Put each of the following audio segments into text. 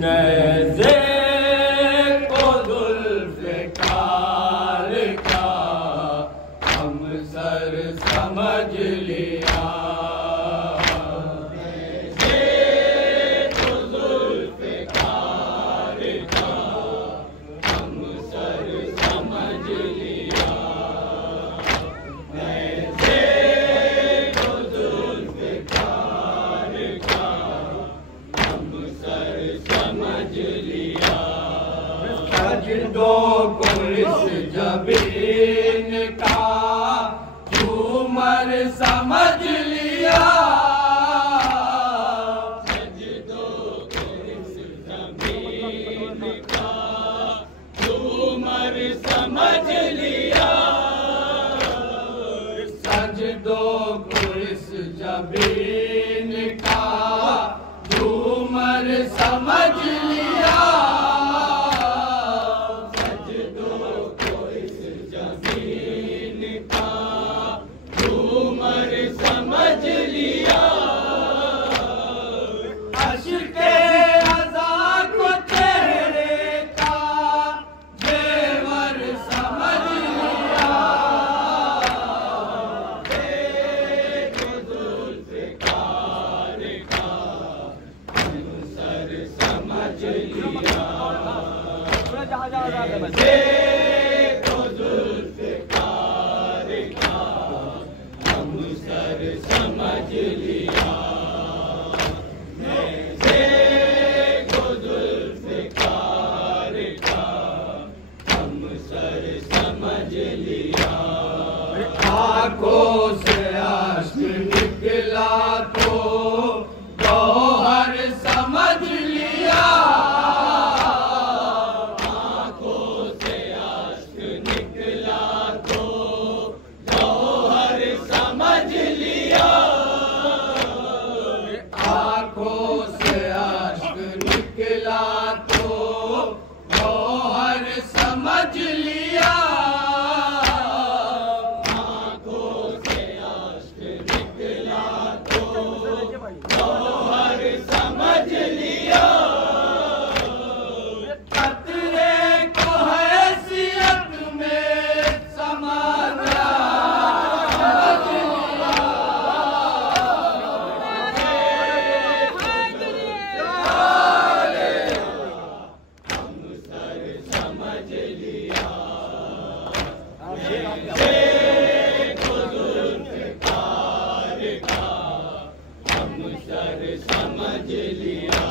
नज़े को जुल्फ़िकार का हम सर समझ लिया। नज़े को जुल्फ़िकार का हम सर समझ लिया। नज़े को जुल्फ़िकार का हम सर समझ लिया। सजदों को इस जबीन का झूमर समझ लिया। सजदों को इस जबीन का झूमर समझ लिया। सजदों को इस जबीन का झूमर समझ लिया। सजदों को इस जबीन का झूमर समझ लिया। अश्के अज़ा को चेहरे का जेवर समझ लिया। देखो जुल्फ़िकार का हम सर समझ लिया। देखो जुल्फ़िकार का हम सर समझ लिया। देखो जुल्फ़िकार का हम सर समझ लिया। आँखों से अश्क निकला तो गौहर समझ लिया। आँखों से अश्क निकला तो गौहर समझ लिया। आँखों से अश्क निकला तो गौहर समझ लिया। आँखों से अश्क निकला तो गौहर समझ लिया। खतरे को हैसियत में समाना समझ लिया। हम सर समझ लिया। देखो जुल्फ़िकार का हम सर समझ लिया।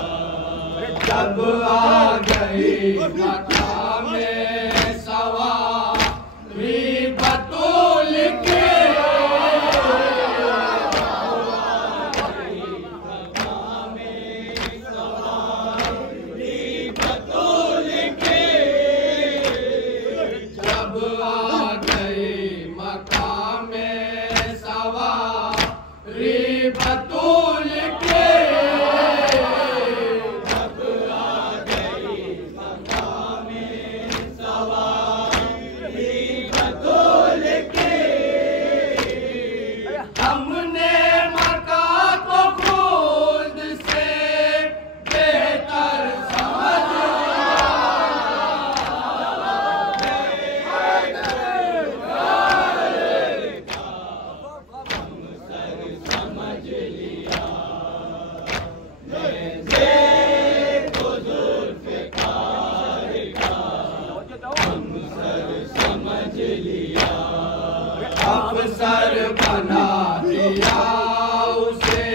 जब आ गई मकामे सवारी बतूल के। मकामे सवारी बतूल के। जब आ गई मकामे सवारी बतूल के। जब आ गई मकामे सवारी बतूल के। हमने मका को खुद से बेहतर समझ लिया। हम सर समझ लिया। देखो जुल्फ़िकार का हम सर समझ लिया। अफ़सर बना दिया उसे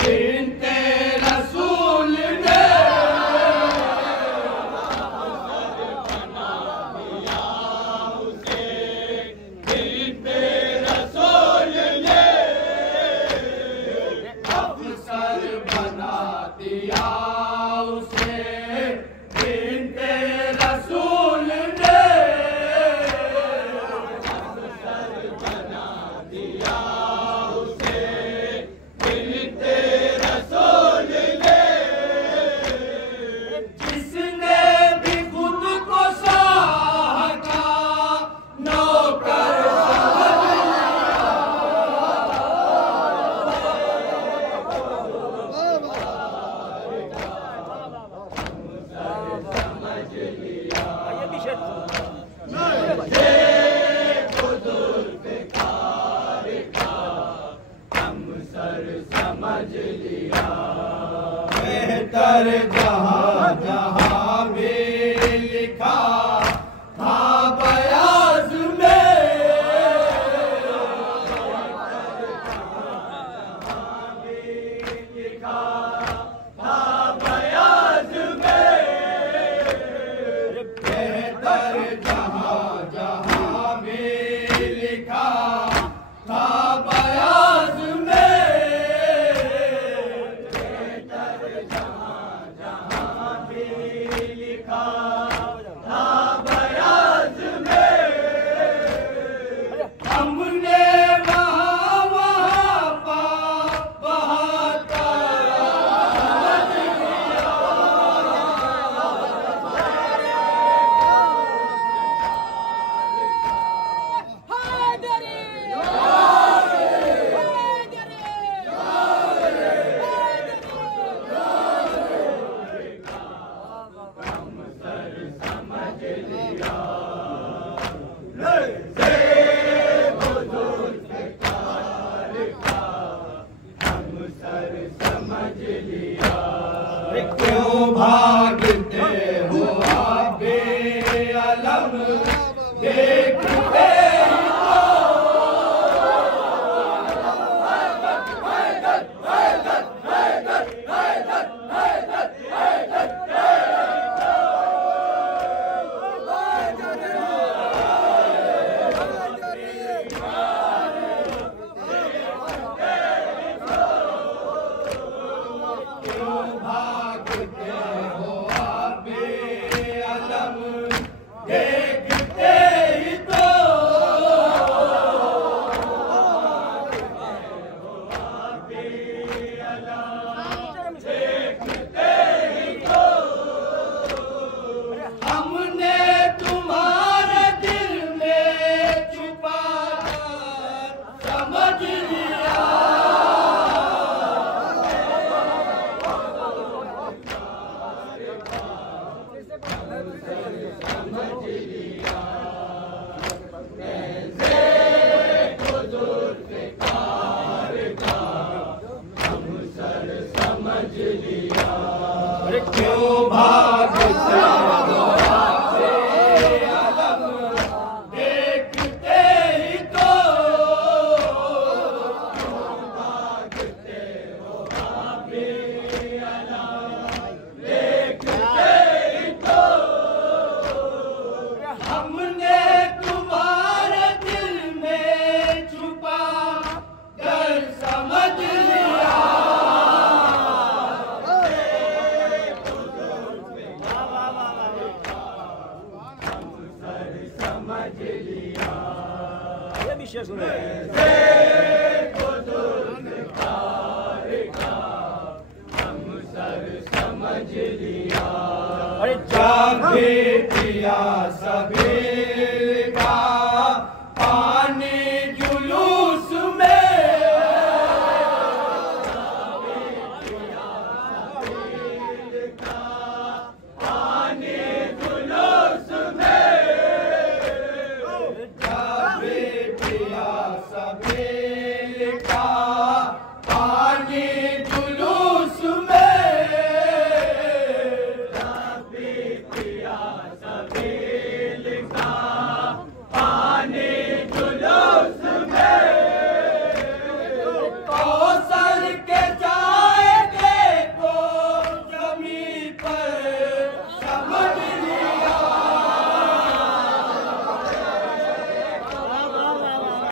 बिन्ते रसूल ने। अफ़सर बना दिया उसे बिन्ते रसूल ने। अफ़सर बना दिया उसे बिन्ते रसूल ने। अफ़सर बना दिया बेहतर जहाँ जहाँ में लिखा था बयाज में, बेहतर जहाँ जहाँ में लिखा था बयाज में, हमने वहाँ वहाँ बहाता क्यों भागते हो आप बेअलम देखते देखते ही तो देखते ही तो हमने तुम्हारे दिल में छुपा समझ लिया, क्यों भागते हो बेअलम देखते ही तो, भागते हो बेअलम देखते ही तो हमने तुम्हारे दिल में छुपा कर समझ लिया, समझ लिया। अरे जागे दिया सभी